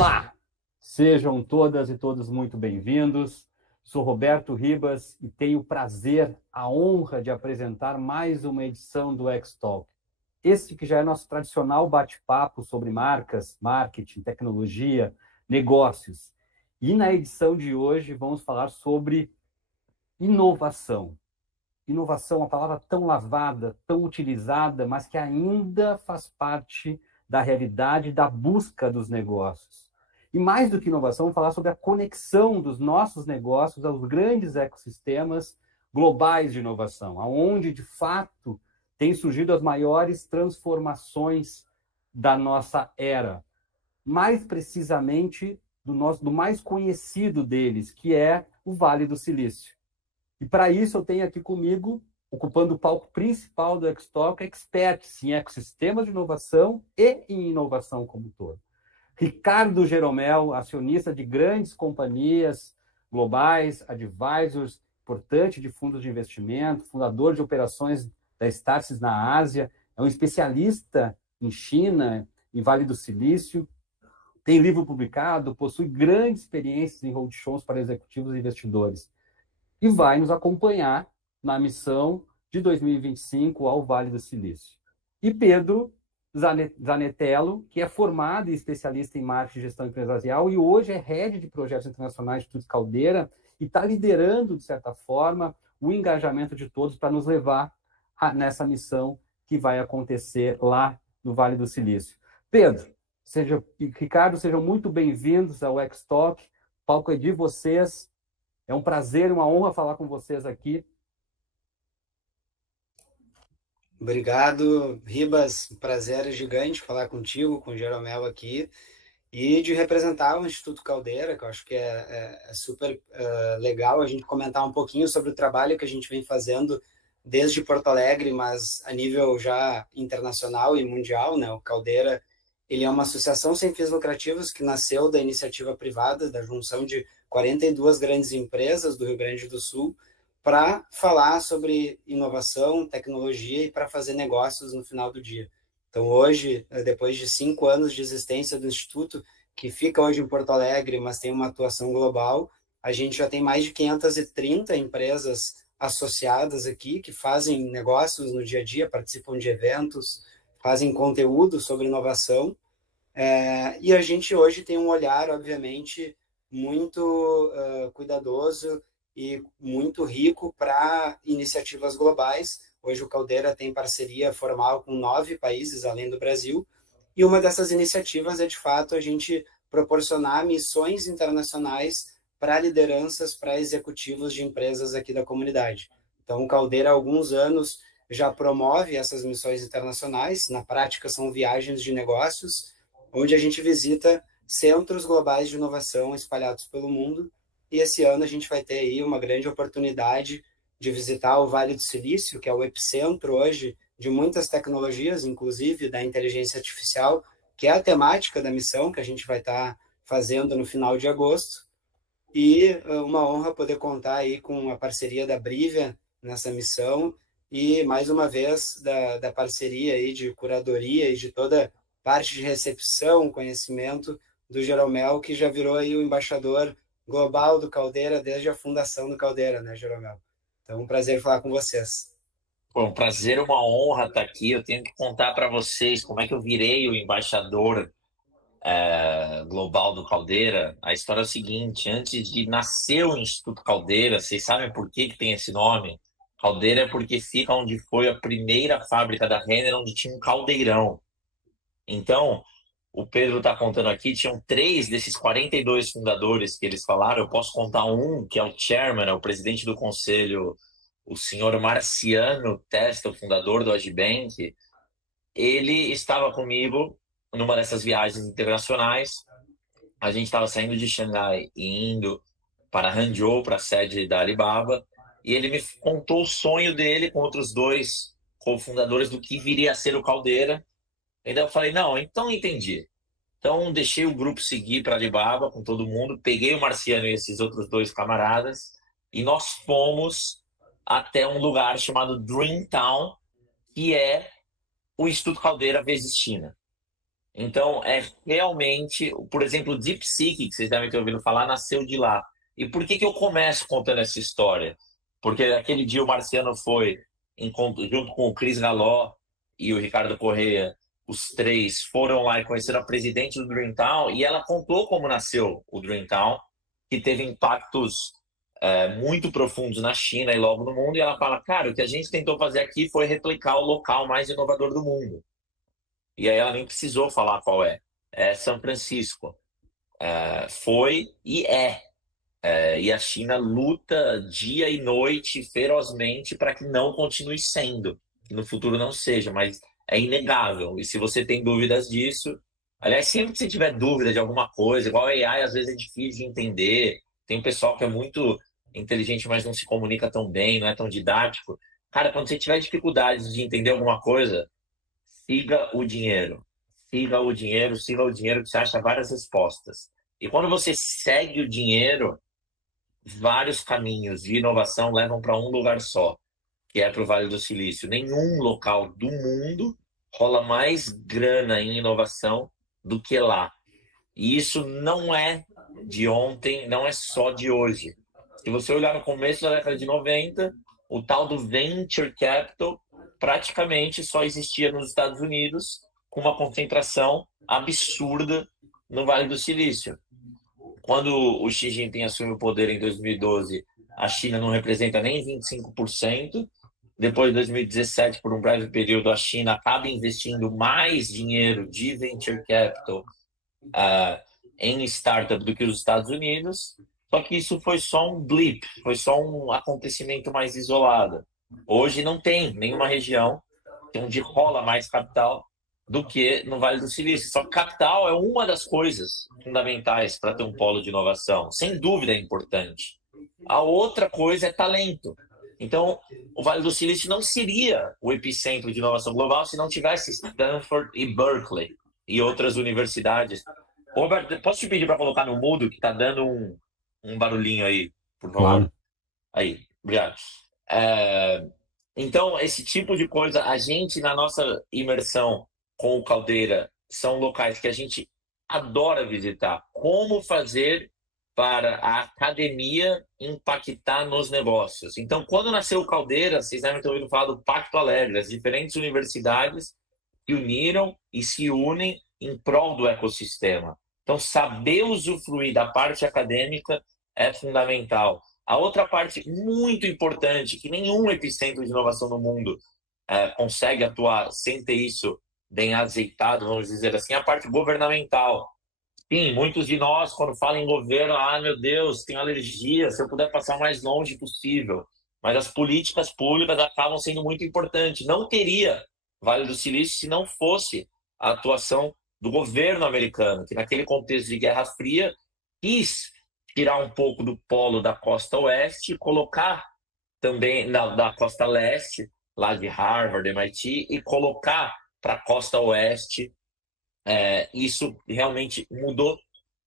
Olá! Sejam todas e todos muito bem-vindos. Sou Roberto Ribas e tenho o prazer, a honra de apresentar mais uma edição do X-Talk. Este que já é nosso tradicional bate-papo sobre marcas, marketing, tecnologia, negócios. E na edição de hoje vamos falar sobre inovação. Inovação, uma palavra tão lavada, tão utilizada, mas que ainda faz parte da realidade da busca dos negócios. E mais do que inovação, vamos falar sobre a conexão dos nossos negócios aos grandes ecossistemas globais de inovação, aonde, de fato, têm surgido as maiores transformações da nossa era. Mais precisamente, do mais conhecido deles, que é o Vale do Silício. E para isso eu tenho aqui comigo, ocupando o palco principal do X-Talk, experts em ecossistemas de inovação e em inovação como um todo. Ricardo Jeromel, acionista de grandes companhias globais, advisors, importante de fundos de investimento, fundador de operações da Startse na Ásia, é um especialista em China, em Vale do Silício, tem livro publicado, possui grandes experiências em roadshows para executivos e investidores e vai nos acompanhar na missão de 2025 ao Vale do Silício. E Pedro Zanetello, que é formado e especialista em marketing e gestão empresarial e hoje é head de projetos internacionais do Instituto Caldeira e está liderando, de certa forma, o engajamento de todos para nos levar nessa missão que vai acontecer lá no Vale do Silício. Pedro, Ricardo, sejam muito bem-vindos ao X-Talk. O palco é de vocês. É um prazer, uma honra falar com vocês aqui. Obrigado, Ribas. Prazer é gigante falar contigo, com o Jeromel aqui, e de representar o Instituto Caldeira, que eu acho que é super legal a gente comentar um pouquinho sobre o trabalho que a gente vem fazendo desde Porto Alegre, mas a nível já internacional e mundial, né? O Caldeira, ele é uma associação sem fins lucrativos que nasceu da iniciativa privada, da junção de 42 grandes empresas do Rio Grande do Sul, para falar sobre inovação, tecnologia e para fazer negócios no final do dia. Então, hoje, depois de 5 anos de existência do Instituto, que fica hoje em Porto Alegre, mas tem uma atuação global, a gente já tem mais de 530 empresas associadas aqui, que fazem negócios no dia a dia, participam de eventos, fazem conteúdo sobre inovação, e a gente hoje tem um olhar, obviamente, muito cuidadoso e muito rico para iniciativas globais. Hoje o Caldeira tem parceria formal com 9 países, além do Brasil, e uma dessas iniciativas é, de fato, a gente proporcionar missões internacionais para lideranças, para executivos de empresas aqui da comunidade. Então, o Caldeira, há alguns anos, já promove essas missões internacionais. Na prática, são viagens de negócios, onde a gente visita centros globais de inovação espalhados pelo mundo. E esse ano a gente vai ter aí uma grande oportunidade de visitar o Vale do Silício, que é o epicentro hoje de muitas tecnologias, inclusive da inteligência artificial, que é a temática da missão que a gente vai estar fazendo no final de agosto. E uma honra poder contar aí com a parceria da Brivia nessa missão e, mais uma vez, da parceria aí de curadoria e de toda parte de recepção, conhecimento do Jeromel, que já virou aí o embaixador global do Caldeira desde a fundação do Caldeira, né, Jeromel? Então, um prazer falar com vocês. Foi um prazer, uma honra estar aqui. Eu tenho que contar para vocês como é que eu virei o embaixador global do Caldeira. A história é o seguinte: antes de nascer o Instituto Caldeira, vocês sabem por que tem esse nome? Caldeira é porque fica onde foi a primeira fábrica da Renner, onde tinha um caldeirão. Então, o Pedro está contando aqui, tinham 3 desses 42 fundadores que eles falaram. Eu posso contar um, que é o chairman, é o presidente do conselho, o senhor Marciano Testa, o fundador do Agibank. Ele estava comigo numa dessas viagens internacionais. A gente estava saindo de Xangai e indo para Hangzhou, para a sede da Alibaba, e ele me contou o sonho dele com outros 2 cofundadores do que viria a ser o Caldeira. E daí eu falei, não, então entendi. Então deixei o grupo seguir para Alibaba com todo mundo, peguei o Marciano e esses outros 2 camaradas, e nós fomos até um lugar chamado Dreamtown, que é o Instituto Caldeira vezes China. Então, é realmente, por exemplo, o DeepSeek, que vocês devem ter ouvido falar, nasceu de lá. E por que que eu começo contando essa história? Porque aquele dia o Marciano foi, junto com o Chris Galó e o Ricardo Correia, os três foram lá e conheceram a presidente do Dreamtown, e ela contou como nasceu o Dreamtown, que teve impactos muito profundos na China e logo no mundo, e ela fala, cara, o que a gente tentou fazer aqui foi replicar o local mais inovador do mundo. E aí ela nem precisou falar qual é. É São Francisco. Foi e é. E a China luta dia e noite ferozmente para que não continue sendo, que no futuro não seja, mas é inegável. E se você tem dúvidas disso, aliás, sempre que você tiver dúvida de alguma coisa, igual a AI, às vezes é difícil de entender. Tem um pessoal que é muito inteligente, mas não se comunica tão bem, não é tão didático. Cara, quando você tiver dificuldades de entender alguma coisa, siga o dinheiro. Siga o dinheiro, siga o dinheiro, que você acha várias respostas. E quando você segue o dinheiro, vários caminhos de inovação levam para um lugar só, que é para o Vale do Silício. Nenhum local do mundo rola mais grana em inovação do que lá. E isso não é de ontem, não é só de hoje. Se você olhar no começo da década de 90, o tal do Venture Capital praticamente só existia nos Estados Unidos, com uma concentração absurda no Vale do Silício. Quando o Xi Jinping assumiu o poder em 2012, a China não representa nem 25%. Depois de 2017, por um breve período, a China acaba investindo mais dinheiro de venture capital em startup do que os Estados Unidos. Só que isso foi só um blip, foi só um acontecimento mais isolado. Hoje não tem nenhuma região onde rola mais capital do que no Vale do Silício. Só que capital é uma das coisas fundamentais para ter um polo de inovação. Sem dúvida é importante. A outra coisa é talento. Então, o Vale do Silício não seria o epicentro de inovação global se não tivesse Stanford e Berkeley e outras universidades. Roberto, posso te pedir para colocar no mudo, que está dando um barulhinho aí, por favor? Claro. Aí, obrigado. Então, esse tipo de coisa, a gente, na nossa imersão com o Caldeira, são locais que a gente adora visitar. Como fazer para a academia impactar nos negócios? Então, quando nasceu o Caldeira, vocês devem ter ouvido falar do Pacto Alegre, as diferentes universidades se uniram e se unem em prol do ecossistema. Então, saber usufruir da parte acadêmica é fundamental. A outra parte muito importante, que nenhum epicentro de inovação no mundo consegue atuar sem ter isso bem azeitado, vamos dizer assim, é a parte governamental. Sim, muitos de nós, quando falam em governo, meu Deus, tenho alergia, se eu puder passar o mais longe possível. Mas as políticas públicas acabam sendo muito importantes. Não teria Vale do Silício se não fosse a atuação do governo americano, que naquele contexto de Guerra Fria quis tirar um pouco do polo da costa oeste e colocar também da costa leste, lá de Harvard, MIT, e colocar para a costa oeste. Isso realmente mudou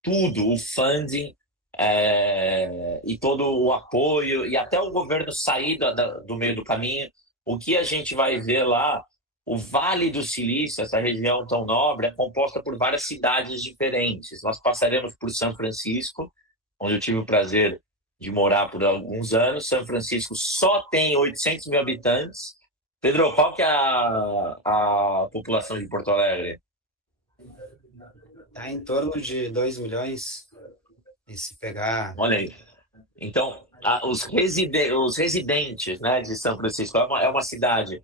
tudo, o funding e todo o apoio, e até o governo sair do meio do caminho. O que a gente vai ver lá, o Vale do Silício, essa região tão nobre, é composta por várias cidades diferentes. Nós passaremos por São Francisco, onde eu tive o prazer de morar por alguns anos. São Francisco só tem 800 mil habitantes. Pedro, qual que é a população de Porto Alegre? Tá em torno de 2 milhões, e se pegar... Olha aí. Então, os residentes, né, de São Francisco é uma cidade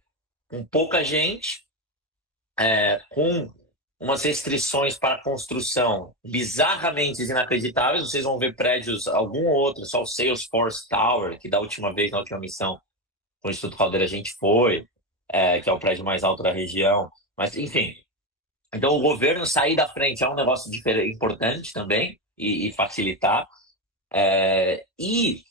com pouca gente, com umas restrições para construção bizarramente inacreditáveis. Vocês vão ver prédios, algum outro, só o Salesforce Tower, que da última vez, na última missão com o Instituto Caldeira a gente foi, que é o prédio mais alto da região. Mas, enfim, então o governo sair da frente é um negócio importante também e facilitar. E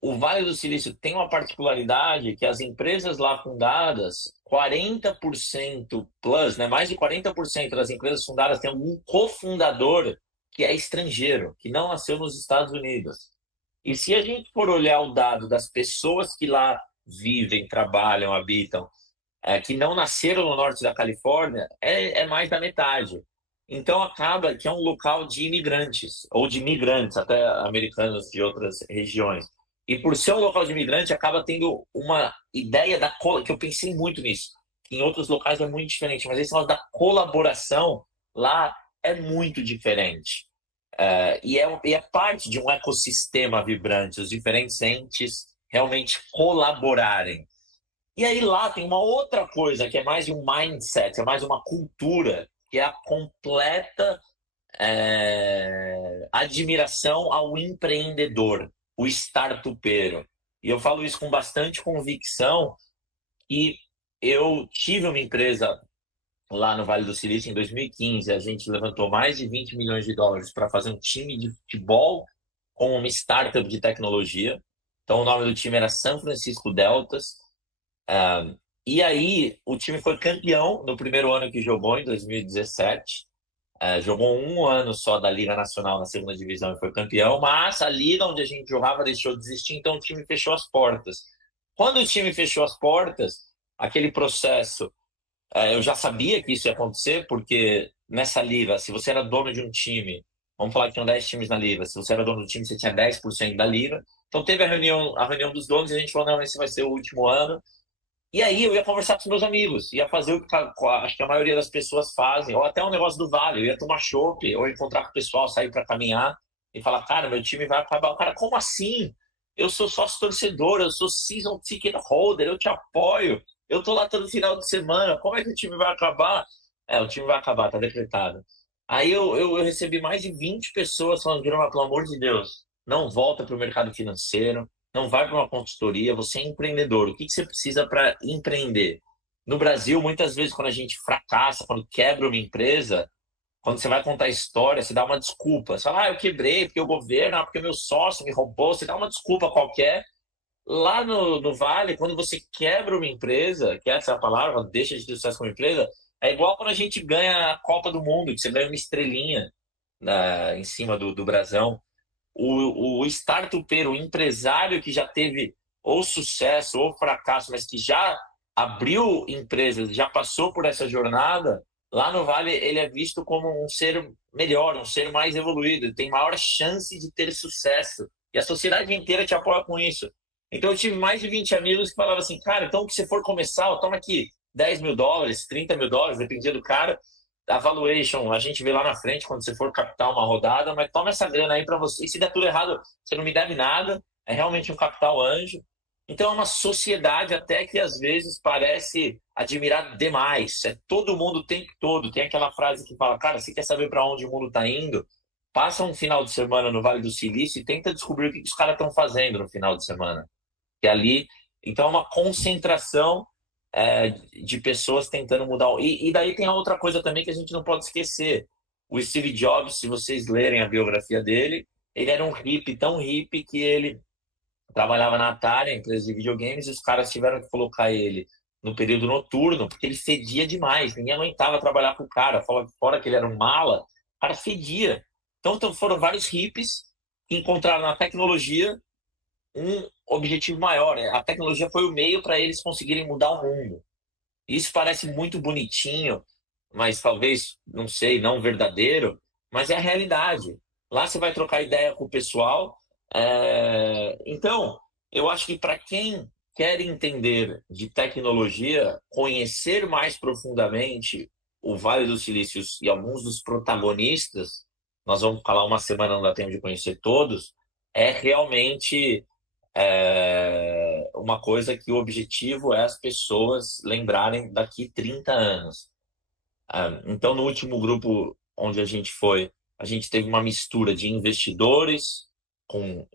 o Vale do Silício tem uma particularidade que as empresas lá fundadas, 40% plus, né, mais de 40% das empresas fundadas têm algum cofundador que é estrangeiro, que não nasceu nos Estados Unidos. E se a gente for olhar o dado das pessoas que lá vivem, trabalham, habitam, que não nasceram no norte da Califórnia, é mais da metade. Então acaba que é um local de imigrantes, ou de migrantes, até americanos de outras regiões. E por ser um local de imigrante, acaba tendo uma ideia que eu pensei muito nisso, que em outros locais é muito diferente, mas esse negócio da colaboração lá é muito diferente. E é parte de um ecossistema vibrante, os diferentes entes realmente colaborarem. E aí lá tem uma outra coisa que é mais um mindset, é mais uma cultura, que é a completa admiração ao empreendedor, o startupeiro. E eu falo isso com bastante convicção, e eu tive uma empresa lá no Vale do Silício em 2015. A gente levantou mais de 20 milhões de dólares para fazer um time de futebol com uma startup de tecnologia. Então o nome do time era San Francisco Deltas. E aí o time foi campeão no primeiro ano que jogou, em 2017. Jogou um ano só da Liga Nacional na segunda divisão e foi campeão, mas a liga onde a gente jogava deixou de existir, então o time fechou as portas. Quando o time fechou as portas, aquele processo, eu já sabia que isso ia acontecer, porque nessa liga, se você era dono de um time, vamos falar que tinham 10 times na liga, se você era dono do time, você tinha 10% da liga. Então teve a reunião dos donos e a gente falou, não, esse vai ser o último ano. E aí eu ia conversar com os meus amigos, ia fazer o que acho que a maioria das pessoas fazem, ou até um negócio do Vale, eu ia tomar chopp, ou encontrar com o pessoal, sair para caminhar e falar, cara, meu time vai acabar. O cara, como assim? Eu sou sócio torcedor, eu sou season ticket holder, eu te apoio, eu tô lá todo final de semana, como é que o time vai acabar? O time vai acabar, tá decretado. Aí eu recebi mais de 20 pessoas falando, Jeromel, pelo amor de Deus, não volta para o mercado financeiro, não vai para uma consultoria, você é empreendedor. O que você precisa para empreender? No Brasil, muitas vezes, quando a gente fracassa, quando quebra uma empresa, quando você vai contar a história, você dá uma desculpa. Você fala, eu quebrei porque o governo, porque o meu sócio me roubou. Você dá uma desculpa qualquer. Lá no Vale, quando você quebra uma empresa, que essa é a palavra, quando deixa de ter sucesso com uma empresa, é igual quando a gente ganha a Copa do Mundo, que você ganha uma estrelinha em cima do brasão. O startupeiro, o empresário que já teve ou sucesso ou fracasso, mas que já abriu empresas, já passou por essa jornada, lá no Vale ele é visto como um ser melhor, um ser mais evoluído, tem maior chance de ter sucesso. E a sociedade inteira te apoia com isso. Então eu tive mais de 20 amigos que falavam assim, cara, então que você for começar, toma aqui 10 mil dólares, 30 mil dólares, dependia do cara. A valuation, a gente vê lá na frente quando você for captar uma rodada, mas toma essa grana aí para você. E se der tudo errado, você não me deve nada, é realmente um capital anjo. Então é uma sociedade até que às vezes parece admirar demais. É todo mundo o tempo todo. Tem aquela frase que fala, cara, você quer saber para onde o mundo está indo? Passa um final de semana no Vale do Silício e tenta descobrir o que os caras estão fazendo no final de semana. Que ali, então é uma concentração de pessoas tentando mudar. E daí tem a outra coisa também que a gente não pode esquecer. O Steve Jobs, se vocês lerem a biografia dele, ele era um hippie, tão hippie que ele trabalhava na Atari, a empresa de videogames, e os caras tiveram que colocar ele no período noturno, porque ele fedia demais. Ninguém aguentava trabalhar com o cara. Fora que ele era um mala, o cara fedia. Então foram vários hippies que encontraram na tecnologia um objetivo maior. A tecnologia foi o meio para eles conseguirem mudar o mundo. Isso parece muito bonitinho, mas talvez, não sei, não verdadeiro, mas é a realidade. Lá você vai trocar ideia com o pessoal. Então, eu acho que para quem quer entender de tecnologia, conhecer mais profundamente o Vale do Silício e alguns dos protagonistas, nós vamos falar uma semana, não dá tempo de conhecer todos, é realmente uma coisa que o objetivo é as pessoas lembrarem daqui 30 anos. Então, no último grupo onde a gente foi, a gente teve uma mistura de investidores com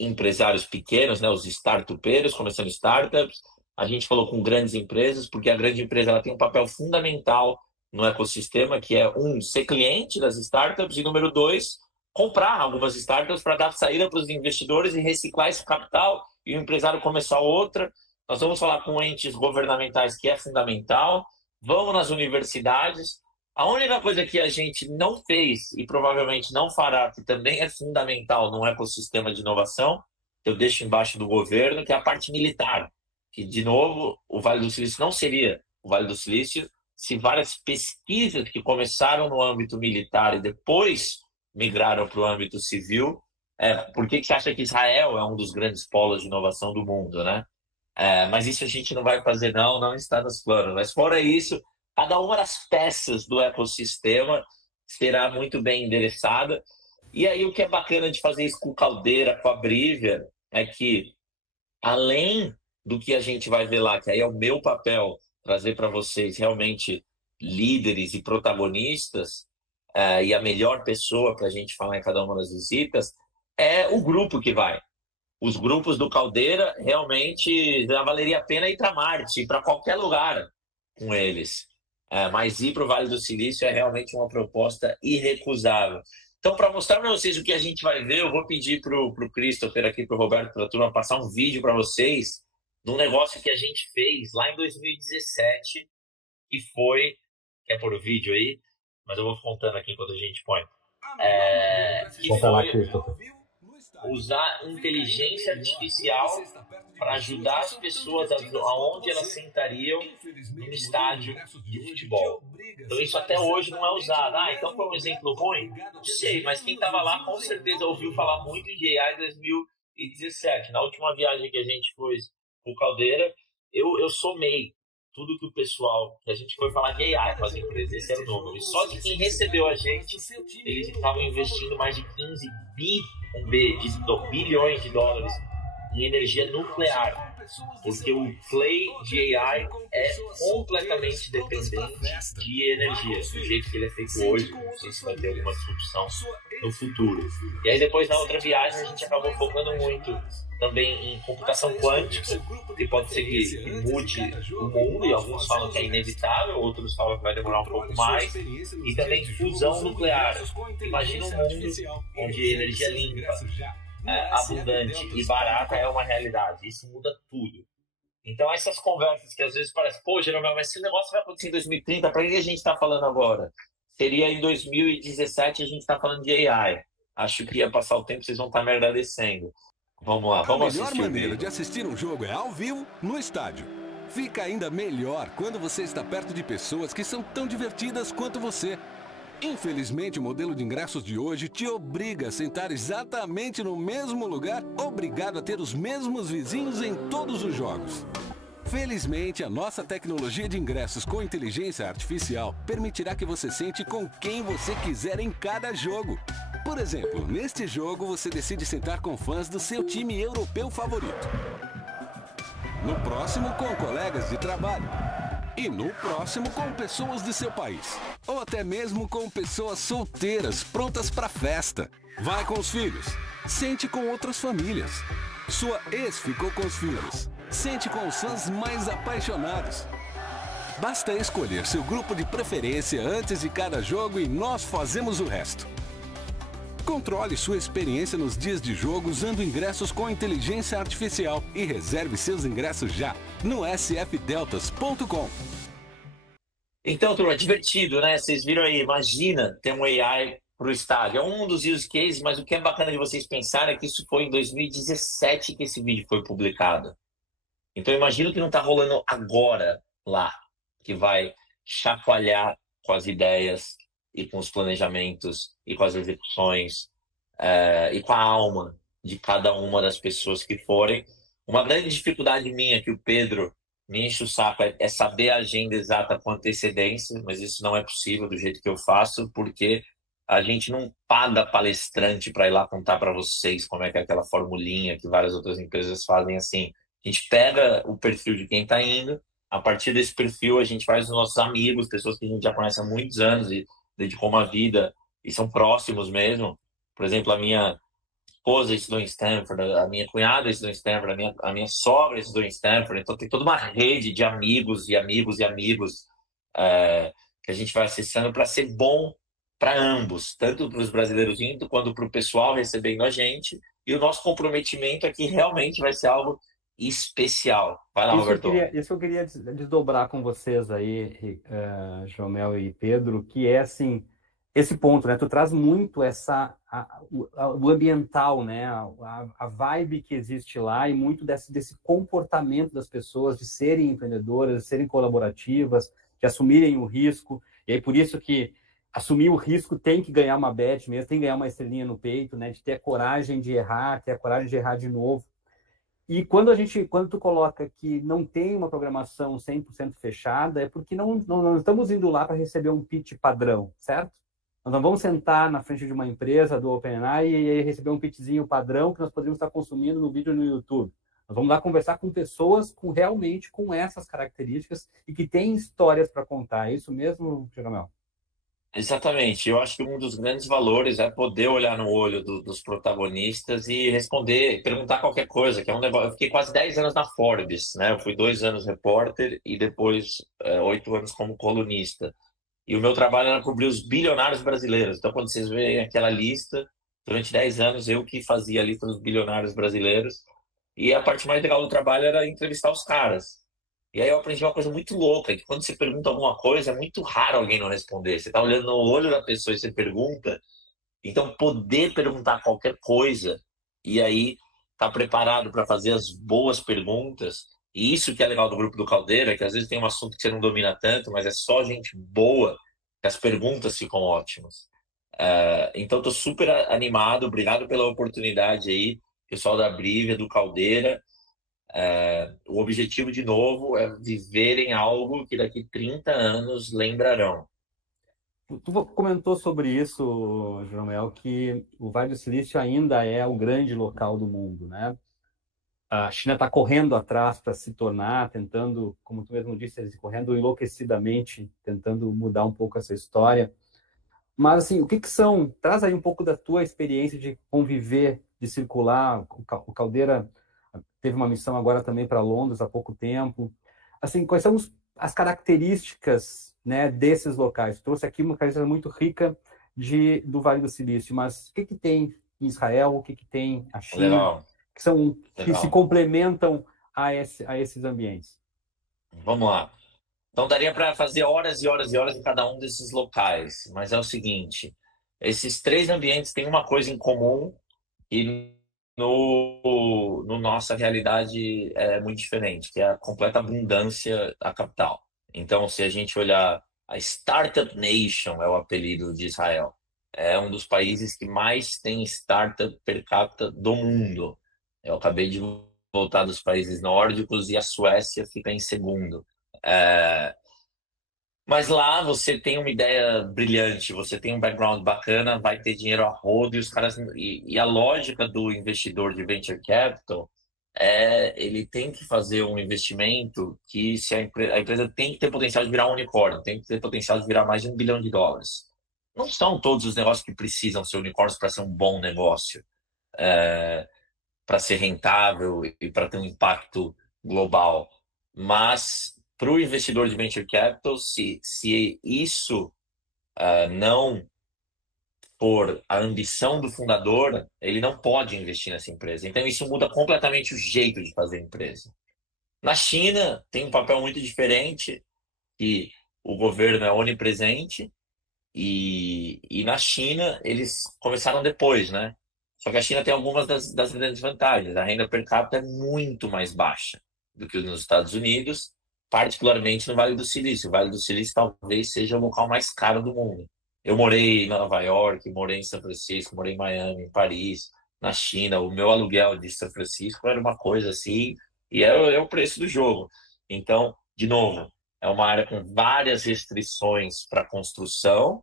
empresários pequenos, né, os startupeiros, começando startups. A gente falou com grandes empresas, porque a grande empresa ela tem um papel fundamental no ecossistema, que é, ser cliente das startups, e número 2, comprar algumas startups para dar saída para os investidores e reciclar esse capital e o empresário começar outra. Nós vamos falar com entes governamentais, que é fundamental. Vamos nas universidades. A única coisa que a gente não fez e provavelmente não fará, que também é fundamental num ecossistema de inovação, que eu deixo embaixo do governo, que é a parte militar. que, de novo, o Vale do Silício não seria o Vale do Silício se várias pesquisas que começaram no âmbito militar e depois migraram para o âmbito civil. Por que você acha que Israel é um dos grandes polos de inovação do mundo, né? Mas isso a gente não vai fazer, não está nos planos. Mas fora isso, cada uma das peças do ecossistema será muito bem endereçada. E aí o que é bacana de fazer isso com o Caldeira, com a Brivia, é que, além do que a gente vai ver lá, que aí é o meu papel, trazer para vocês realmente líderes e protagonistas, e a melhor pessoa para a gente falar em cada uma das visitas, é o grupo que vai. Os grupos do Caldeira, realmente, já valeria a pena ir para Marte, ir para qualquer lugar com eles. Mas ir para o Vale do Silício é realmente uma proposta irrecusável. Então, para mostrar para vocês o que a gente vai ver, eu vou pedir para o Christopher aqui, para o Roberto, para a turma, passar um vídeo para vocês de um negócio que a gente fez lá em 2017, que foi... Quer pôr o vídeo aí? Mas eu vou contando aqui enquanto a gente põe. Que foi usar inteligência artificial para ajudar as pessoas aonde elas sentariam no estádio de futebol. Então isso até hoje não é usado. Então foi um exemplo ruim? Não sei, mas quem estava lá com certeza ouviu falar muito em AI 2017. Na última viagem que a gente fez para o Caldeira, eu somei tudo que o pessoal, que a gente foi falar de AI com as empresas, esse era o número. E só de quem recebeu a gente, eles estavam investindo mais de 15 bilhões de dólares em energia nuclear. Porque o play de AI é completamente dependente de energia, do jeito que ele é feito hoje. Não sei se vai ter alguma disrupção no futuro. E aí depois, na outra viagem, a gente acabou focando muito também em computação quântica, que pode ser que mude o mundo, e alguns falam que é inevitável, outros falam que vai demorar um pouco mais, e também fusão nuclear. Imagina um mundo onde energia limpa, abundante e barata é uma realidade. Isso muda tudo. Então essas conversas que às vezes parecem, Jeromel, mas esse negócio vai acontecer em 2030, para que a gente está falando agora? Seria em 2017, a gente está falando de AI. Acho que ia passar o tempo, vocês vão estar me agradecendo. Vamos lá, vamos assistir. A melhor maneira de assistir um jogo é ao vivo, no estádio. Fica ainda melhor quando você está perto de pessoas que são tão divertidas quanto você. Infelizmente, o modelo de ingressos de hoje te obriga a sentar exatamente no mesmo lugar, obrigado a ter os mesmos vizinhos em todos os jogos. Felizmente, a nossa tecnologia de ingressos com inteligência artificial permitirá que você sente com quem você quiser em cada jogo. Por exemplo, neste jogo você decide sentar com fãs do seu time europeu favorito. No próximo, com colegas de trabalho. E no próximo, com pessoas de seu país. Ou até mesmo com pessoas solteiras, prontas para festa. Vai com os filhos. Sente com outras famílias. Sua ex ficou com os filhos. Sente com os fãs mais apaixonados. Basta escolher seu grupo de preferência antes de cada jogo e nós fazemos o resto. Controle sua experiência nos dias de jogo usando ingressos com inteligência artificial e reserve seus ingressos já no sfdeltas.com. Então, turma, divertido, né? Vocês viram aí, imagina ter um AI para o estádio. É um dos use cases, mas o que é bacana de vocês pensarem é que isso foi em 2017 que esse vídeo foi publicado. Então, imagino que não está rolando agora lá, que vai chacoalhar com as ideias e com os planejamentos e com as execuções e com a alma de cada uma das pessoas que forem. Uma grande dificuldade minha, que o Pedro me enche o saco, é saber a agenda exata com antecedência, mas isso não é possível do jeito que eu faço, porque a gente não paga palestrante para ir lá contar para vocês como é que é aquela formulinha que várias outras empresas fazem assim. A gente pega o perfil de quem está indo, a partir desse perfil a gente faz os nossos amigos, pessoas que a gente já conhece há muitos anos e dedicou uma vida e são próximos mesmo. Por exemplo, a minha esposa estudou em Stanford, a minha cunhada estudou em Stanford, a minha sogra estudou em Stanford. Então tem toda uma rede de amigos e amigos e amigos que a gente vai acessando para ser bom para ambos, tanto para os brasileiros indo quanto para o pessoal recebendo a gente. E o nosso comprometimento aqui realmente vai ser algo especial. Vai lá, Roberto. Isso eu queria desdobrar com vocês aí, Jomel e Pedro, que é assim, esse ponto, né? Tu traz muito o ambiental, né? A vibe que existe lá e muito desse comportamento das pessoas de serem empreendedoras, de serem colaborativas, de assumirem o risco. E aí por isso que assumir o risco tem que ganhar uma bet mesmo, tem que ganhar uma estrelinha no peito, né? De ter a coragem de errar, ter a coragem de errar de novo. E quando tu coloca que não tem uma programação 100% fechada, é porque não estamos indo lá para receber um pitch padrão, certo? Nós não vamos sentar na frente de uma empresa do OpenAI e receber um pitchzinho padrão que nós poderíamos estar consumindo no vídeo no YouTube. Nós vamos lá conversar com pessoas realmente com essas características e que têm histórias para contar. É isso mesmo, Jeromel? Exatamente. Eu acho que um dos grandes valores é poder olhar no olho dos protagonistas e responder, perguntar qualquer coisa, que é um negócio. Eu fiquei quase 10 anos na Forbes, né? Eu fui 2 anos repórter e depois 8 anos como colunista. E o meu trabalho era cobrir os bilionários brasileiros. Então, quando vocês veem aquela lista, durante 10 anos eu que fazia a lista dos bilionários brasileiros. E a parte mais legal do trabalho era entrevistar os caras. E aí eu aprendi uma coisa muito louca, que quando você pergunta alguma coisa, é muito raro alguém não responder. Você está olhando no olho da pessoa e você pergunta. Então, poder perguntar qualquer coisa e aí tá preparado para fazer as boas perguntas. E isso que é legal do Grupo do Caldeira, que às vezes tem um assunto que você não domina tanto, mas é só gente boa, que as perguntas ficam ótimas. Então, estou super animado. Obrigado pela oportunidade aí, pessoal da Brivia, do Caldeira. O objetivo, de novo, é viverem algo que daqui 30 anos lembrarão. Tu comentou sobre isso, Jeromel, que o Vale do Silício ainda é o grande local do mundo, né? A China está correndo atrás para se tornar, tentando, como tu mesmo disse, correndo enlouquecidamente, tentando mudar um pouco essa história. Mas, assim, o que são? Traz aí um pouco da tua experiência de conviver, de circular. O Caldeira teve uma missão agora também para Londres há pouco tempo. Assim, quais são as características, né, desses locais? Trouxe aqui uma característica muito rica do Vale do Silício, mas o que tem em Israel, o que tem a China, Legal. que se complementam a esses ambientes? Vamos lá. Então daria para fazer horas e horas e horas em cada um desses locais, mas é o seguinte, esses 3 ambientes têm uma coisa em comum e no nossa realidade é muito diferente, que é a completa abundância da capital. Então, se a gente olhar a Startup Nation, é o apelido de Israel, é um dos países que mais tem startup per capita do mundo. Eu acabei de voltar dos países nórdicos e a Suécia fica em segundo. Mas lá você tem uma ideia brilhante, você tem um background bacana, vai ter dinheiro a rodo e os caras. E a lógica do investidor de venture capital ele tem que fazer um investimento que se a empresa tem que ter potencial de virar um unicórnio, tem que ter potencial de virar mais de $1 bilhão. Não são todos os negócios que precisam ser unicórnios para ser um bom negócio, para ser rentável e para ter um impacto global. Mas para o investidor de venture capital, se isso não for a ambição do fundador, ele não pode investir nessa empresa. Então, isso muda completamente o jeito de fazer empresa. Na China, tem um papel muito diferente, que o governo é onipresente, e na China, eles começaram depois, né? Só que a China tem algumas das grandes vantagens. A renda per capita é muito mais baixa do que nos Estados Unidos, particularmente no Vale do Silício. O Vale do Silício talvez seja o local mais caro do mundo. Eu morei em Nova York, morei em São Francisco, morei em Miami, em Paris, na China. O meu aluguel de São Francisco era uma coisa assim, e é o preço do jogo. Então, de novo, é uma área com várias restrições para construção,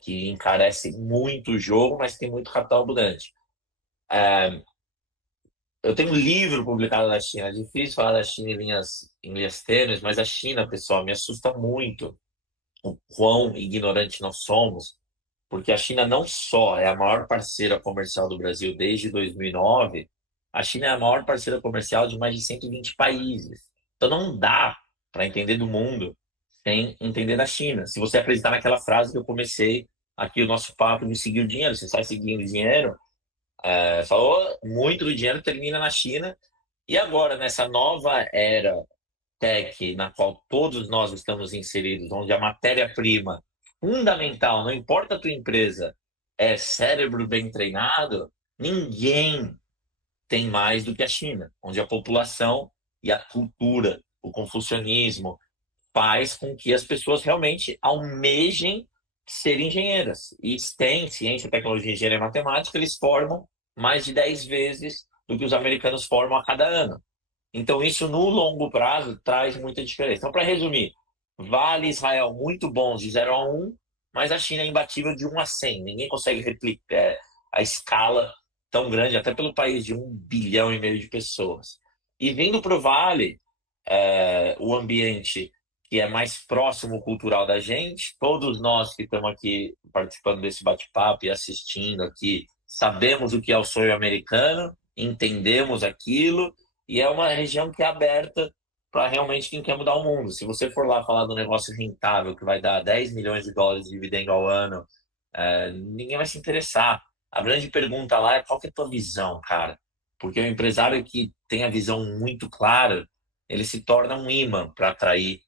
que encarece muito o jogo, mas tem muito capital abundante. Eu tenho um livro publicado na China. É difícil falar da China em linhas tênues, mas a China, pessoal, me assusta muito o quão ignorante nós somos, porque a China não só é a maior parceira comercial do Brasil desde 2009, a China é a maior parceira comercial de mais de 120 países. Então não dá para entender do mundo sem entender da China. Se você acreditar naquela frase que eu comecei aqui o nosso papo de seguir o dinheiro, você sai seguindo o dinheiro, falou, muito do dinheiro termina na China. E agora, nessa nova era tech, na qual todos nós estamos inseridos, onde a matéria-prima fundamental, não importa a tua empresa, é cérebro bem treinado, ninguém tem mais do que a China, onde a população e a cultura, o confucionismo, faz com que as pessoas realmente almejem ser engenheiras. E têm ciência, tecnologia, engenharia e matemática, eles formam mais de 10 vezes do que os americanos formam a cada ano. Então, isso no longo prazo traz muita diferença. Então, para resumir, Vale e Israel muito bons de 0 a 1, mas a China é imbatível de 1 a 100. Ninguém consegue replicar a escala tão grande, até pelo país de 1,5 bilhão de pessoas. E vindo para o Vale, o ambiente que é mais próximo cultural da gente, todos nós que estamos aqui participando desse bate-papo e assistindo aqui, sabemos o que é o sonho americano, entendemos aquilo, e é uma região que é aberta para realmente quem quer mudar o mundo. Se você for lá falar do negócio rentável, que vai dar 10 milhões de dólares de dividendo ao ano, ninguém vai se interessar. A grande pergunta lá é qual que é a tua visão, cara? Porque o empresário que tem a visão muito clara, ele se torna um imã para atrair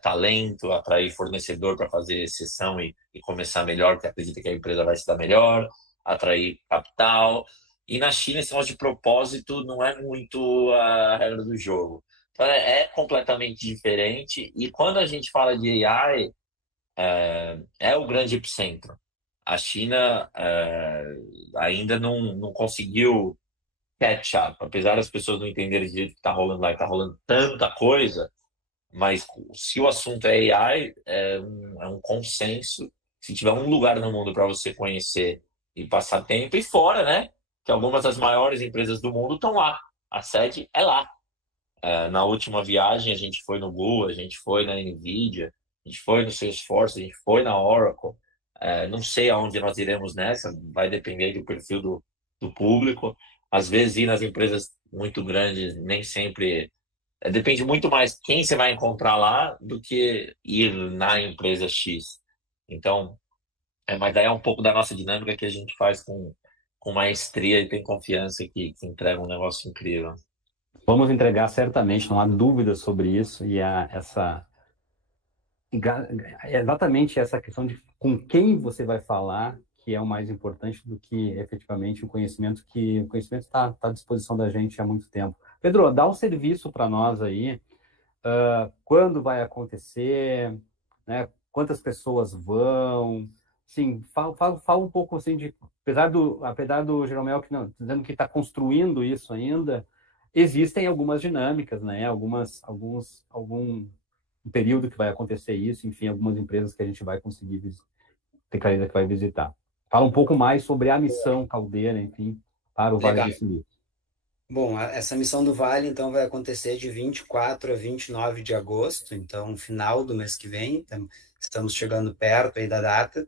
talento, atrair fornecedor para fazer sessão e começar melhor, porque acredita que a empresa vai se dar melhor, atrair capital. E na China, esse negócio de propósito não é muito a regra do jogo. Então, é completamente diferente. E quando a gente fala de AI, é o grande epicentro. A China ainda não conseguiu catch up. Apesar das pessoas não entenderem direito o que está rolando lá, e está rolando tanta coisa, mas se o assunto é AI, é um consenso. Se tiver um lugar no mundo para você conhecer e passar tempo, e fora, né? Que algumas das maiores empresas do mundo estão lá. A sede é lá. Na última viagem, a gente foi no Google, a gente foi na NVIDIA, a gente foi no Salesforce, a gente foi na Oracle. Não sei aonde nós iremos nessa, vai depender do perfil do público. Às vezes, ir nas empresas muito grandes nem sempre... depende muito mais quem você vai encontrar lá do que ir na empresa X. Então, mas daí é um pouco da nossa dinâmica que a gente faz com maestria e tem confiança que entrega um negócio incrível. Vamos entregar certamente, não há dúvida sobre isso, e exatamente essa questão de com quem você vai falar que é o mais importante do que efetivamente o conhecimento está à disposição da gente há muito tempo. Pedro, dá um serviço para nós aí, quando vai acontecer, né? Quantas pessoas vão, sim, fala um pouco assim de, apesar do Jeromel que não dizendo que está construindo isso ainda, existem algumas dinâmicas, né? Algum período que vai acontecer isso, enfim, algumas empresas que a gente vai conseguir ter clareza que vai visitar. Fala um pouco mais sobre a missão Caldeira, enfim, para o Vale do Silício. Bom, essa missão do Vale, então, vai acontecer de 24 a 29 de agosto, então, final do mês que vem, estamos chegando perto aí da data.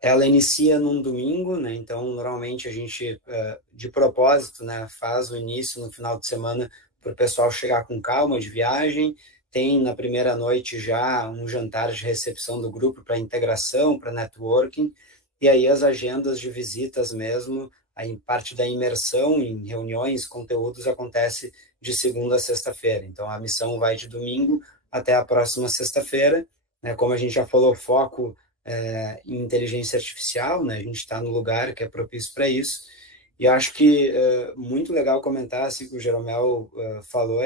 Ela inicia num domingo, né? Então, normalmente a gente, de propósito, né, faz o início no final de semana para o pessoal chegar com calma de viagem. Tem na primeira noite já um jantar de recepção do grupo para integração, para networking, e aí as agendas de visitas mesmo, aí parte da imersão em reuniões, conteúdos, acontece de segunda a sexta-feira. Então, a missão vai de domingo até a próxima sexta-feira, né? Como a gente já falou, foco em inteligência artificial, né? A gente está no lugar que é propício para isso. E acho que muito legal comentar, assim, que o Jeromel falou,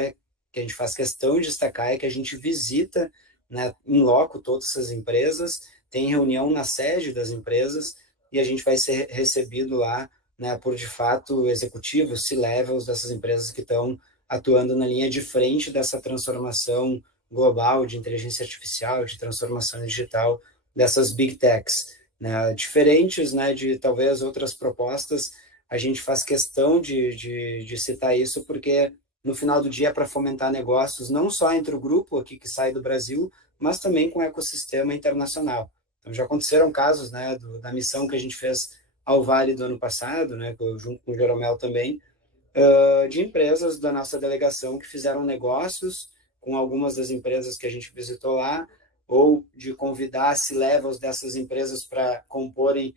que a gente faz questão de destacar, é que a gente visita, né, em loco todas essas empresas, tem reunião na sede das empresas e a gente vai ser recebido lá, né, por, de fato, executivos, C-levels dessas empresas que estão atuando na linha de frente dessa transformação global de inteligência artificial, de transformação digital dessas big techs, né, diferentes, né, de talvez outras propostas. A gente faz questão de citar isso porque no final do dia é para fomentar negócios não só entre o grupo aqui que sai do Brasil, mas também com o ecossistema internacional. Então, já aconteceram casos, né, da missão que a gente fez ao Vale do ano passado, né, junto com o Jeromel também, de empresas da nossa delegação que fizeram negócios com algumas das empresas que a gente visitou lá, ou de convidar C-levels dessas empresas para comporem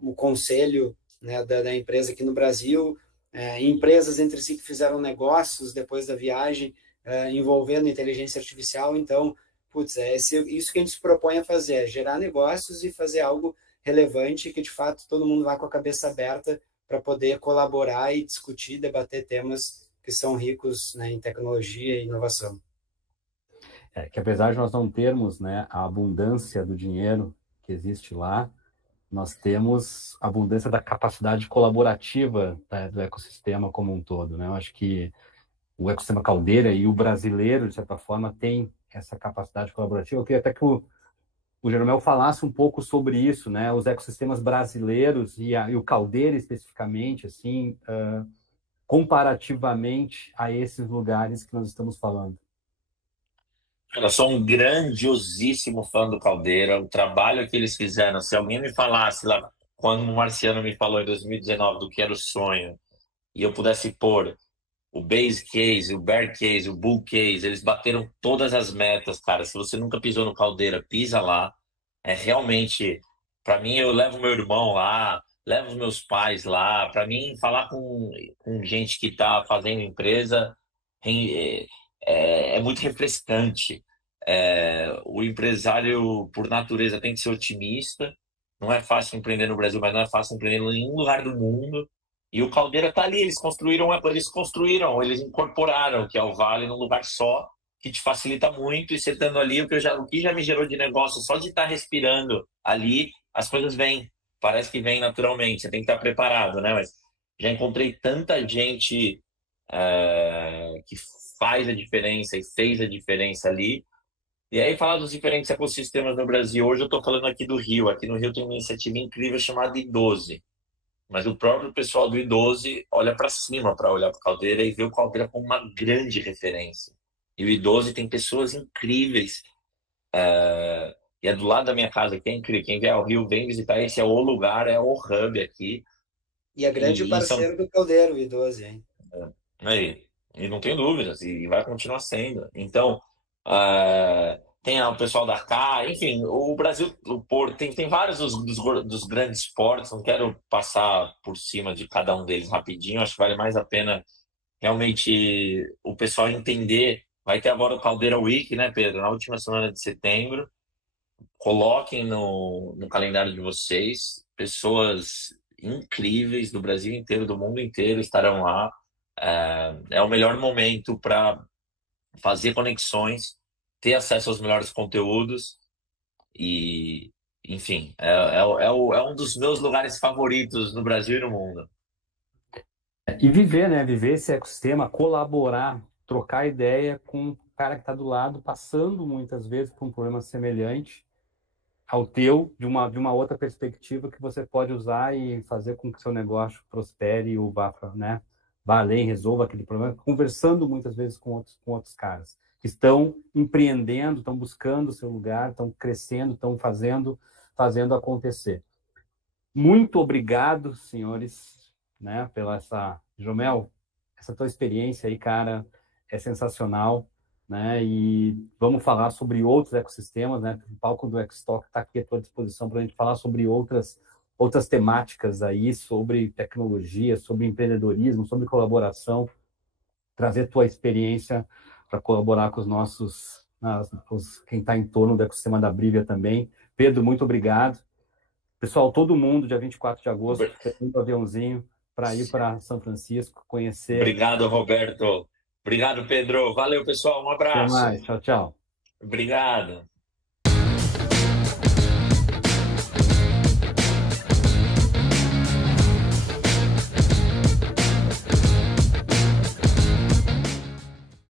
o conselho, né, da empresa aqui no Brasil, empresas entre si que fizeram negócios depois da viagem, envolvendo inteligência artificial. Então, putz, isso que a gente se propõe a fazer, é gerar negócios e fazer algo relevante que, de fato, todo mundo vá com a cabeça aberta para poder colaborar e discutir, debater temas que são ricos, né, em tecnologia e inovação. Que apesar de nós não termos, né, a abundância do dinheiro que existe lá, nós temos a abundância da capacidade colaborativa, né, do ecossistema como um todo, né? Eu acho que o ecossistema Caldeira e o brasileiro, de certa forma, tem essa capacidade colaborativa. Eu queria até que o Jeromel falasse um pouco sobre isso, né? Os ecossistemas brasileiros e o Caldeira especificamente, assim, comparativamente a esses lugares que nós estamos falando. Eu sou um grandiosíssimo fã do Caldeira, o trabalho que eles fizeram. Se alguém me falasse lá, quando o Marciano me falou em 2019 do que era o sonho, e eu pudesse pôr o base case, o bear case, o bull case, eles bateram todas as metas, cara. Se você nunca pisou no Caldeira, pisa lá. É realmente, para mim, eu levo meu irmão lá, levo os meus pais lá. Para mim, falar com gente que está fazendo empresa é muito refrescante. O empresário, por natureza, tem que ser otimista. Não é fácil empreender no Brasil, mas não é fácil empreender em nenhum lugar do mundo. E o Caldeira está ali, eles eles incorporaram, que é o Vale, num lugar só, que te facilita muito. E você estando ali, o que já me gerou de negócio, só de estar respirando ali, as coisas vêm. Parece que vem naturalmente, você tem que estar preparado, né? Mas já encontrei tanta gente que faz a diferença e fez a diferença ali. E aí, falar dos diferentes ecossistemas no Brasil. Hoje eu estou falando aqui do Rio. Aqui no Rio tem uma iniciativa incrível chamada I12. Mas o próprio pessoal do I12 olha para cima para olhar para o Caldeira e vê o Caldeira como uma grande referência. E o I12 tem pessoas incríveis. E é do lado da minha casa, que é incrível. Quem vier ao Rio, vem visitar. Esse é o lugar, é o hub aqui. E é grande parceiro do Caldeira, o I12, hein? Aí, e não tem dúvidas, e vai continuar sendo. Então, tem o pessoal da CA, enfim, o Brasil, o Porto, tem vários dos grandes portos. Não quero passar por cima de cada um deles rapidinho, acho que vale mais a pena realmente o pessoal entender. Vai ter agora o Caldeira Week, né, Pedro? Na última semana de setembro. Coloquem no calendário de vocês. Pessoas incríveis do Brasil inteiro, do mundo inteiro estarão lá. É o melhor momento para fazer conexões, ter acesso aos melhores conteúdos e, enfim, é um dos meus lugares favoritos no Brasil e no mundo. E viver, né? Viver esse ecossistema, colaborar, trocar ideia com o cara que está do lado, passando muitas vezes por um problema semelhante ao teu, de uma outra perspectiva que você pode usar e fazer com que o seu negócio prospere ou vá além, resolva aquele problema, conversando muitas vezes com outros caras que estão empreendendo, estão buscando o seu lugar, estão crescendo, estão fazendo acontecer. Muito obrigado, senhores, né, pela Jeromel, essa tua experiência aí, cara, é sensacional, né? E vamos falar sobre outros ecossistemas, né? O palco do Xtalk está aqui à tua disposição para a gente falar sobre outras temáticas aí, sobre tecnologia, sobre empreendedorismo, sobre colaboração, trazer tua experiência para colaborar com os nossos, quem está em torno do ecossistema da Brivia também. Pedro, muito obrigado. Pessoal, todo mundo, dia 24 de agosto, pegando um aviãozinho para ir para São Francisco, conhecer. Obrigado, Roberto. Obrigado, Pedro. Valeu, pessoal. Um abraço. Até mais. Tchau, tchau. Obrigado.